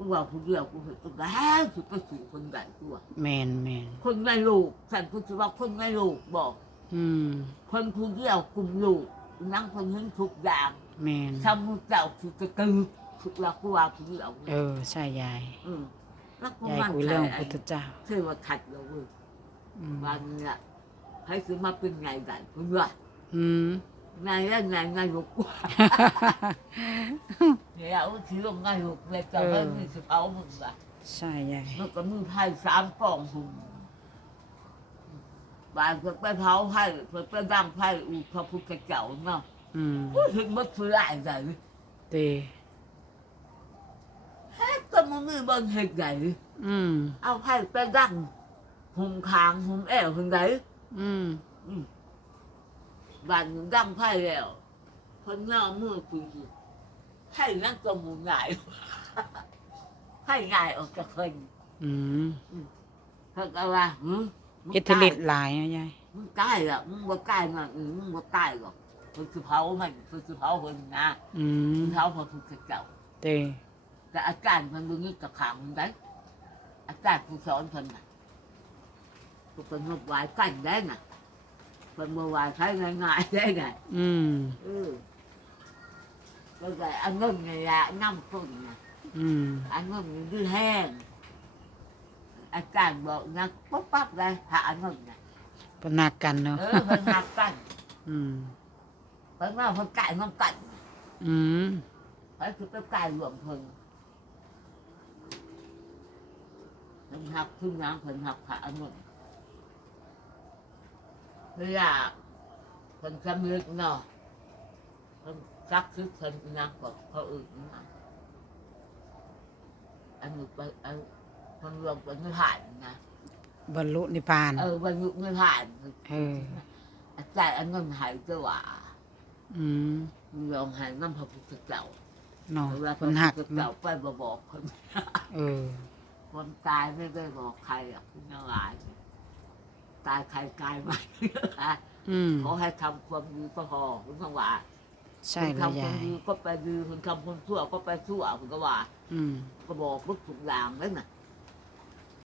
กูว่าผู้เดียวกูเห็นตัวแล้วสุดไปสู่คนใหญ่กูว่าแมนแมนคนไม่ลูกฉันกูจะว่าคนไม่ลูกบอก อืมคนผู้เดียวกลุ่มลูกนั่งคนเห็นทุกอย่างแมนทำมือเจ้าคือกระตือสุดว่ากูว่าผู้เดียวเออใช่ยายอืมแล้วกูยายมั่นคุยใจเรื่องไอ้พุทธเจ้าเทวทัตเลยเว้ยอืมวันนี้อะให้ซื้อมาเป็นไงใหญ่คุณว่าอืม ไงแล้วไงไงลูกกูเนี่ยเอาถือลงไงลูกเลยจะให้มีสิเอามึงละใช่ยายมันก็มีไพ่สามกล่องหุ่นบานก็ไปเผาไพ่เพื่อไปดังไพ่อูพระพุทธเจ้าเนาะอืมพูดถึงมันคืออะไรใหญ่เตเฮ้ยก็มันมีบนเหตุใหญ่อืม เอาไพ่ไปดังหุ่มคางหุ่มแอวหุ่มไหนอืม บ้านดังไพ่แล้วคนหน้ามือคุยให้นั่งตัวมุงง่ายให้ง่ายออกจากคนอืมเขาก็ว่าหืมมึงอิทธิฤทธิ์หลายนะยายมึงตายละมึงบ่ตายมาอืมมึงบ่ตายหรอกคนสิเผามันคนสิเผาคนนะอืมเผาพระพุทธเจ้าเตแต่อาจารย์มันบ่มีกับขางมันได้อาจารย์ผู้สอนเพิ่นน่ะพวกเพิ่นมาไหว้กันได้น่ะ เพิ่นบ่ไหว้ใช้ง่ายๆได้น่ะอืมเออก็ได้อันเงินไงละน้ำต้นน่ะอืมอันเงินมันดื้อแห้งอาจารย์บอกนะปุ๊บปั๊บเลยหาอันเงินน่ะปนักกันเนาะเออเพิ่นหักกันอืมเพิ่นว่าเพิ่นไก่มันกันอืมเพิ่นคือไปไก่รวมเพิ่นเพิ่นหักทุ่งน้ำเพิ่นหักหาอันเงิน เพื่อเพิ่นสำนึกเนาะเพิ่นซักซึกเพิ่นนะบอกเขาอื่นนะอันนี้ไปอันเพิ่นรวมกันไม่ผ่านนะบรรลุนิพพาน เออวันยุไม่ผ่านเอออาจารย์อันนั้นหายตัวว่าอืมมีลองหายน้ำพระพุทธเจ้าเนาะเวลาพเพิ่ระนหักพุทธเจ้าไปบบอกคนเออคนตายไม่ได้บอกใครอะคุณยังไง ตายใครกายมันอืมขอให้ทำความดีก็พอคุณทั้งว่าใช่คุณแล้วทำควายามยดีก็ไปดีคุณทำความชั่วก็ไปชั่วคุณก็ว่า อืมก็บอกพุทธทุกอย่างเลยน่ะ